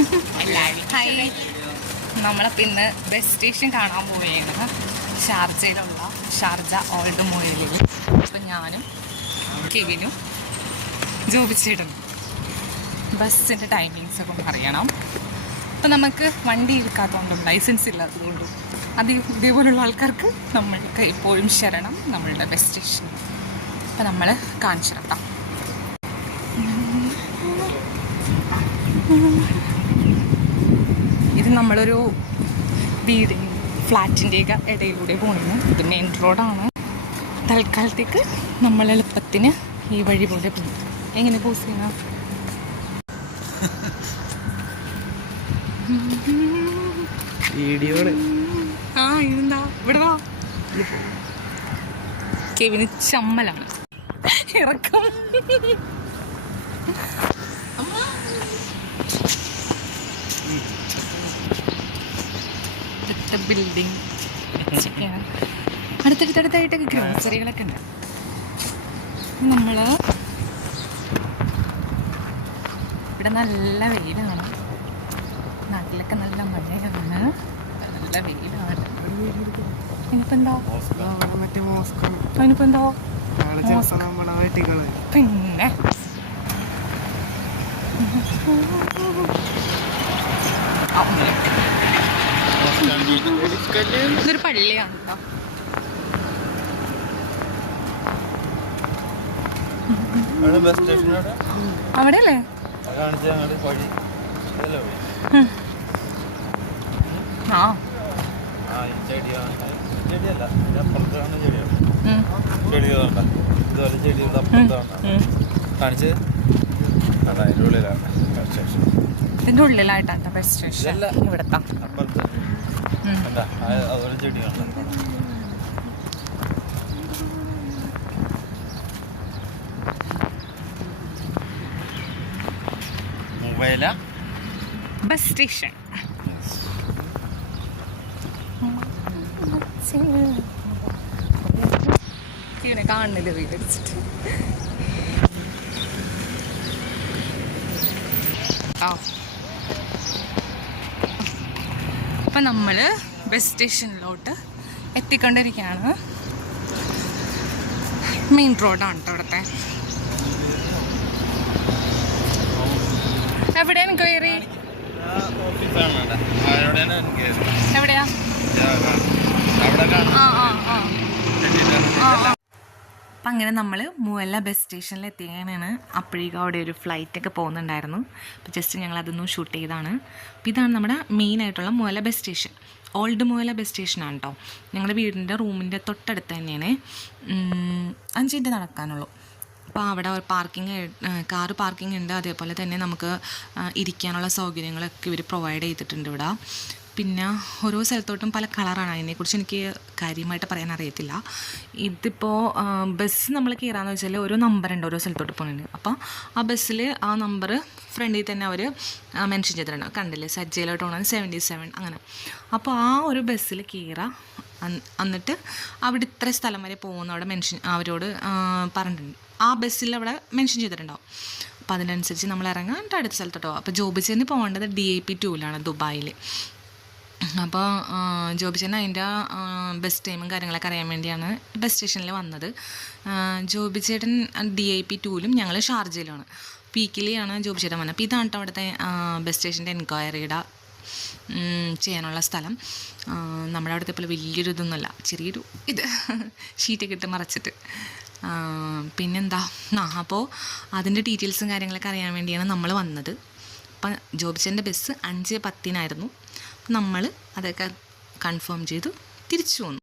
Hi, നമ്മളപ്പോൾ ഇന്ന് bus station കാണാൻ പോവുകയാണ്. ഷാർജയിലുള്ള ഷാർജ ഓൾഡ് മൊയിലിൽ. അപ്പം ഞാനും കെവിനും ജോബിച്ചിടുന്നു. ബസ്സിൻ്റെ ടൈമിങ്സൊക്കെ അറിയണം. അപ്പം നമുക്ക് വണ്ടി എടുക്കാത്തതുകൊണ്ടും ലൈസൻസ് ഇല്ലാത്തതുകൊണ്ടും ഇതേപോലുള്ള ആൾക്കാർക്ക് നമ്മൾക്ക് എപ്പോഴും ശരണം നമ്മളുടെ ബസ് സ്റ്റേഷൻ. അപ്പം നമ്മൾ കാണിച്ചു തരാം. ഇത് നമ്മളൊരു ഫ്ലാറ്റിൻ്റെയൊക്കെ ഇടയിലൂടെ പോകുന്നു. ഇത് മെയിൻ റോഡാണ്. തൽക്കാലത്തേക്ക് നമ്മൾ എളുപ്പത്തിന് ഈ വഴി പോലെ പോകും. എങ്ങനെ പോസ് ചെയ്യണം? ആ ഇതെന്താ ഇവിടെ വാ. കെവിന് ചമ്മലാണ് ഇറക്കം. ബിൽഡിങ് അടുത്തടുത്തടുത്തായിട്ടൊക്കെ ഗ്രോസറികളൊക്കെ ഉണ്ട്. നമ്മൾ ഇവിടെ നല്ല വെയിലാണ്. നാട്ടിലൊക്കെ നല്ല മഴയാണ്, നല്ല വെയിലാണ്. ഇനിയിപ്പോ എന്താ അതിനിപ്പോ എന്താ പിന്നെ ഇതൊരു പള്ളിയാണ് കേട്ടോ. അവിടെ അല്ലേ? ആ ഇതിന്റെ ഉള്ളിലായിട്ടാണ് ബസ് സ്റ്റേഷൻ. ഇവിടത്തെ ബസ് സ്റ്റേഷൻ. ഇവനെ കാണുന്നില്ല വീടടിച്ചിട്ട്. അപ്പം നമ്മൾ ബസ് സ്റ്റേഷനിലോട്ട് എത്തിക്കൊണ്ടിരിക്കുകയാണ്. മെയിൻ റോഡാണ് കേട്ടോ ഇവിടുത്തെ. എവിടെയാണ് കയറി? എവിടെയാ? അപ്പം അങ്ങനെ നമ്മൾ മുവല്ല ബസ് സ്റ്റേഷനിൽ എത്തിയാണ്. അപ്പോഴേക്കും അവിടെ ഒരു ഫ്ലൈറ്റൊക്കെ പോകുന്നുണ്ടായിരുന്നു. അപ്പോൾ ജസ്റ്റ് ഞങ്ങൾ അതൊന്നും ഷൂട്ട് ചെയ്താണ്. അപ്പോൾ ഇതാണ് നമ്മുടെ മെയിനായിട്ടുള്ള മുവല്ല ബസ് സ്റ്റേഷൻ. ഓൾഡ് മുവല്ല ബസ് സ്റ്റേഷനാണ് കേട്ടോ. ഞങ്ങളുടെ വീടിൻ്റെ റൂമിൻ്റെ തൊട്ടടുത്ത് തന്നെയാണ്. 5 മിനിറ്റ് നടക്കാനുള്ളൂ. അപ്പോൾ അവിടെ ഒരു കാറ് പാർക്കിംഗ് ഉണ്ട്. അതേപോലെ തന്നെ നമുക്ക് ഇരിക്കാനുള്ള സൗകര്യങ്ങളൊക്കെ ഇവർ പ്രൊവൈഡ് ചെയ്തിട്ടുണ്ട് ഇവിടെ. പിന്നെ ഓരോ സ്ഥലത്തോട്ടും പല കളറാണ്. അതിനെക്കുറിച്ച് എനിക്ക് കാര്യമായിട്ട് പറയാൻ അറിയത്തില്ല. ഇതിപ്പോൾ ബസ് നമ്മൾ കയറാമെന്ന് വെച്ചാൽ ഓരോ നമ്പറുണ്ട് ഓരോ സ്ഥലത്തോട്ട് പോകുന്നുണ്ട്. അപ്പോൾ ആ ബസ്സിൽ ആ നമ്പർ ഫ്രണ്ടിൽ തന്നെ അവർ മെൻഷൻ ചെയ്തിട്ടുണ്ട്. കണ്ടില്ലേ, സജ്ജയിലോട്ട് പോകണം 77 അങ്ങനെ. അപ്പോൾ ആ ഒരു ബസ്സിൽ കയറാം. എന്നിട്ട് അവിടെ ഇത്ര സ്ഥലം വരെ പോകുന്ന അവിടെ അവരോട് പറഞ്ഞിട്ടുണ്ട്. ആ ബസ്സിൽ അവിടെ മെൻഷൻ ചെയ്തിട്ടുണ്ടാവും. അപ്പോൾ അതിനനുസരിച്ച് നമ്മൾ ഇറങ്ങാൻ അടുത്ത സ്ഥലത്തോട്ട് പോകും. അപ്പോൾ ജോബിച്ചേന് പോകേണ്ടത് DIP 2-ലാണ് ദുബായിൽ. അപ്പോൾ ജോബിച്ചേന് അതിൻ്റെ ബസ് ടൈമും കാര്യങ്ങളൊക്കെ അറിയാൻ വേണ്ടിയാണ് ബസ് സ്റ്റേഷനിൽ വന്നത്. ജോബിച്ചേട്ടൻ DIP 2-ലും ഞങ്ങൾ ഷാർജയിലുമാണ്. പീക്കിലെയാണ് ജോബിച്ചേട്ടൻ വന്നത്. അപ്പോൾ ഇതാണ് അവിടുത്തെ ബസ് സ്റ്റേഷൻ്റെ എൻക്വയറിയുടെ ചെയ്യാനുള്ള സ്ഥലം. നമ്മുടെ അവിടുത്തെ പോലെ വലിയൊരു ഇതൊന്നുമല്ല, ചെറിയൊരു ഇത് ഷീറ്റൊക്കെ ഇട്ട് മറച്ചിട്ട്. പിന്നെന്താ അപ്പോൾ അതിൻ്റെ ഡീറ്റെയിൽസും കാര്യങ്ങളൊക്കെ അറിയാൻ വേണ്ടിയാണ് നമ്മൾ വന്നത്. അപ്പം ജോബിച്ചേൻ്റെ ബസ് 5:10-നായിരുന്നു. നമ്മൾ അതൊക്കെ കൺഫേം ചെയ്തു തിരിച്ചു വന്നു.